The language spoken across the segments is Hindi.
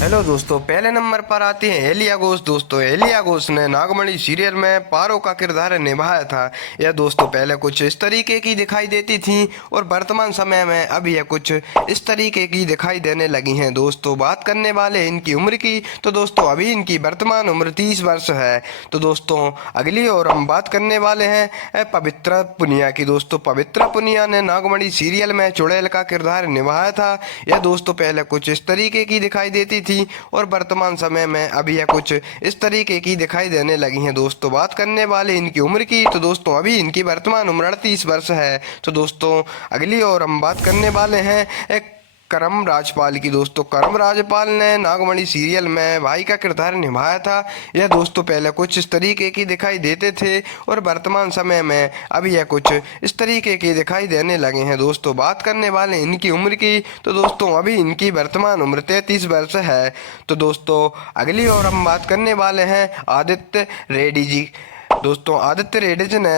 हेलो दोस्तों, पहले नंबर पर आती हैं एलिया घोष। दोस्तों, एलिया घोष ने नागमणि सीरियल में पारो का किरदार निभाया था। यह दोस्तों पहले कुछ इस तरीके की दिखाई देती थी और वर्तमान समय में अब यह कुछ इस तरीके की दिखाई देने लगी हैं। दोस्तों, बात करने वाले इनकी उम्र की, तो दोस्तों अभी इनकी वर्तमान उम्र 30 वर्ष है। तो दोस्तों अगली और हम बात करने वाले हैं पवित्रा पुनिया की। दोस्तों, पवित्रा पुनिया ने नागमणि सीरियल में चुड़ैल का किरदार निभाया था। यह दोस्तों पहले कुछ इस तरीके की दिखाई देती थी और वर्तमान समय में अभी यह कुछ इस तरीके की दिखाई देने लगी हैं। दोस्तों, बात करने वाले इनकी उम्र की, तो दोस्तों अभी इनकी वर्तमान उम्र 38 वर्ष है। तो दोस्तों अगली और हम बात करने वाले हैं एक करम राजपाल की। दोस्तों, करम राजपाल ने नागमणि सीरियल में भाई का किरदार निभाया था। यह दोस्तों पहले कुछ इस तरीके की दिखाई देते थे और वर्तमान समय में अभी यह कुछ इस तरीके की दिखाई देने लगे हैं। दोस्तों, बात करने वाले इनकी उम्र की, तो दोस्तों अभी इनकी वर्तमान उम्र 33 वर्ष है। तो दोस्तों अगली और हम बात करने वाले हैं आदित्य रेड्डी जी। दोस्तों, आदित्य रेड्डी ने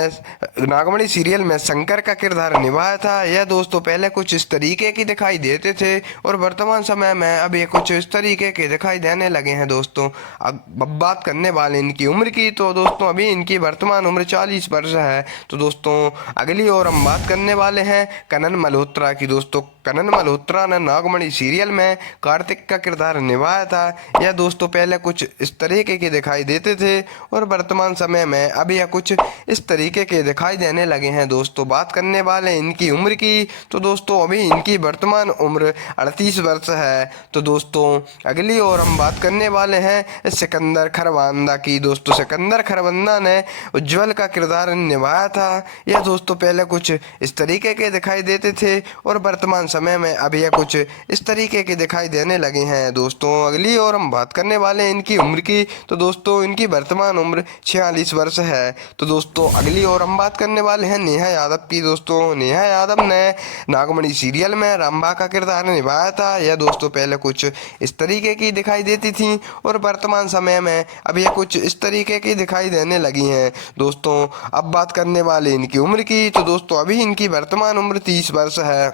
नागमणि सीरियल में शंकर का किरदार निभाया था। यह दोस्तों पहले कुछ इस तरीके की दिखाई देते थे और वर्तमान समय में अब ये कुछ इस तरीके के दिखाई देने लगे हैं। दोस्तों, अब बात करने वाले इनकी उम्र की, तो दोस्तों अभी इनकी वर्तमान उम्र 40 वर्ष है। तो दोस्तों अगली और हम बात करने वाले हैं कनन मल्होत्रा की। दोस्तों, कनन मल्होत्रा ने नागमणि सीरियल में कार्तिक का किरदार निभाया था। यह दोस्तों पहले कुछ इस तरीके के दिखाई देते थे और वर्तमान समय में अभी यह कुछ इस तरीके के दिखाई देने लगे हैं। दोस्तों, बात करने वाले इनकी उम्र की, तो दोस्तों अभी इनकी वर्तमान उम्र 38 वर्ष है। तो दोस्तों अगली और हम बात करने वाले हैं सिकंदर खरबंदा की। दोस्तों, सिकंदर खरबंदा ने उज्ज्वल का किरदार निभाया था। यह दोस्तों पहले कुछ इस तरीके के दिखाई देते थे और वर्तमान समय में अभी यह कुछ इस तरीके के दिखाई देने लगे हैं। दोस्तों अगली और हम बात करने वाले हैं इनकी उम्र की, तो दोस्तों इनकी वर्तमान उम्र 46 वर्ष है। तो दोस्तों अगली और हम बात करने वाले हैं नेहा यादव की। दोस्तों, नेहा यादव ने नागमणि सीरियल में रंभा का किरदार निभाया था। यह दोस्तों पहले कुछ इस तरीके की दिखाई देती थी और वर्तमान समय में अब यह कुछ इस तरीके की दिखाई देने लगी हैं। दोस्तों अब बात करने वाले इनकी उम्र की, तो दोस्तों अभी इनकी वर्तमान उम्र 30 वर्ष है।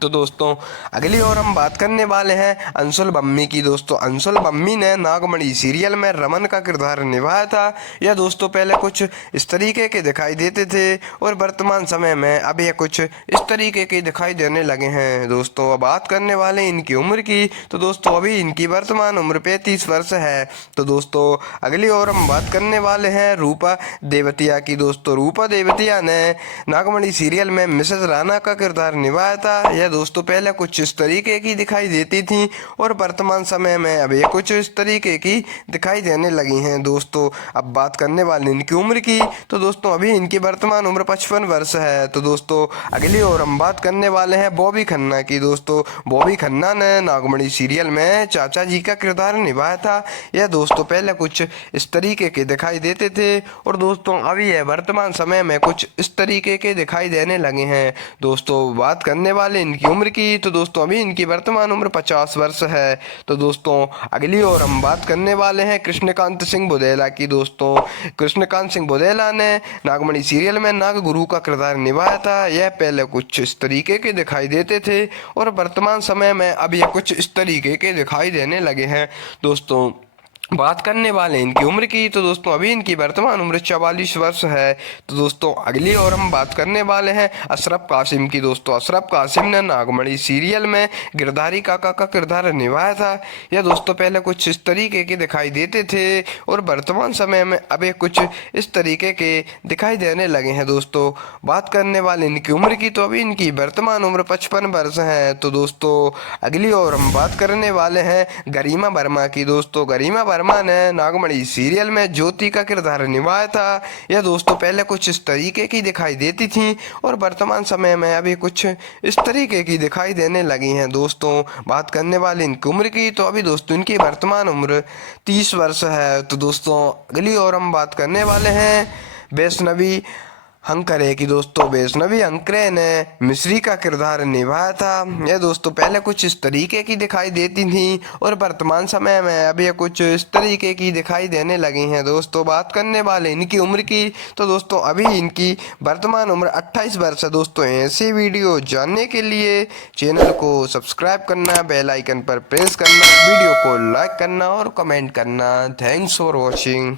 तो दोस्तों अगली और हम बात करने वाले हैं अंशुल बम्मी की। दोस्तों, अंशुल बम्मी ने नागमणि सीरियल में रमन का किरदार निभाया था। यह दोस्तों पहले कुछ इस तरीके के दिखाई देते थे और वर्तमान समय में अब यह कुछ इस तरीके के दिखाई देने लगे हैं। दोस्तों अब बात करने वाले इनकी उम्र की, तो दोस्तों अभी इनकी वर्तमान उम्र 35 वर्ष है। तो दोस्तों अगली और हम बात करने वाले हैं रूपा देवतिया की। दोस्तों, रूपा देवतिया ने नागमणि सीरियल में मिसेस राणा का किरदार निभाया था। यह दोस्तों पहले कुछ इस तरीके की दिखाई देती थी और वर्तमान समय में अब ये कुछ इस तरीके की दिखाई देने लगी हैं। दोस्तों अब बात करने वाले इनकी उम्र की, तो दोस्तों अभी इनकी वर्तमान उम्र 55 वर्ष है। तो दोस्तों अगली और हम बात करने वाले हैं बॉबी खन्ना की। दोस्तों, बॉबी खन्ना ने नागमणि सीरियल में चाचा जी का किरदार निभाया था। यह दोस्तों पहले कुछ इस तरीके के दिखाई देते थे और दोस्तों अभी यह वर्तमान समय में कुछ इस तरीके के दिखाई देने लगे हैं। दोस्तों बात करने वाले इनकी उम्र की, तो दोस्तों अभी इनकी वर्तमान उम्र 50 वर्ष है। तो दोस्तों अगली और हम बात करने वाले हैं कृष्णकांत सिंह बुदेला की। दोस्तों, कृष्णकांत सिंह बुदेला ने नागमणि सीरियल में नाग गुरु का किरदार निभाया था। यह पहले कुछ इस तरीके के दिखाई देते थे और वर्तमान समय में अब यह कुछ इस तरीके के दिखाई देने लगे हैं। दोस्तों बात करने वाले इनकी उम्र की, तो दोस्तों अभी इनकी वर्तमान उम्र 44 वर्ष है। तो दोस्तों अगली और हम बात करने वाले हैं अशरफ कासिम की। दोस्तों, अशरफ कासिम ने नागमणि सीरियल में गिरधारी काका का किरदार निभाया था। यह दोस्तों पहले कुछ इस तरीके के दिखाई देते थे और वर्तमान समय में अब ये कुछ इस तरीके के दिखाई देने लगे हैं। दोस्तों बात करने वाले इनकी उम्र की, तो अभी इनकी वर्तमान उम्र 55 वर्ष है। तो दोस्तों अगली और हम बात करने वाले हैं गरिमा वर्मा की। दोस्तों, गरिमा वर्मा ने नागमणि सीरियल में ज्योति का किरदार निभाया था। यह दोस्तों पहले कुछ इस तरीके की दिखाई देती थी और वर्तमान समय में अभी कुछ इस तरीके की दिखाई देने लगी हैं। दोस्तों बात करने वाली इनकी उम्र की, तो अभी दोस्तों इनकी वर्तमान उम्र 30 वर्ष है। तो दोस्तों अगली और हम बात करने वाले हैं वैष्णवी हंकर है कि दोस्तों वैष्णवी हंकरे ने मिश्री का किरदार निभाया था। ये दोस्तों पहले कुछ इस तरीके की दिखाई देती थी और वर्तमान समय में अब ये कुछ इस तरीके की दिखाई देने लगी हैं। दोस्तों बात करने वाले इनकी उम्र की, तो दोस्तों अभी इनकी वर्तमान उम्र 28 वर्ष है। दोस्तों ऐसी वीडियो जानने के लिए चैनल को सब्सक्राइब करना, बेल आइकन पर प्रेस करना, वीडियो को लाइक करना और कमेंट करना। Thanks for watching.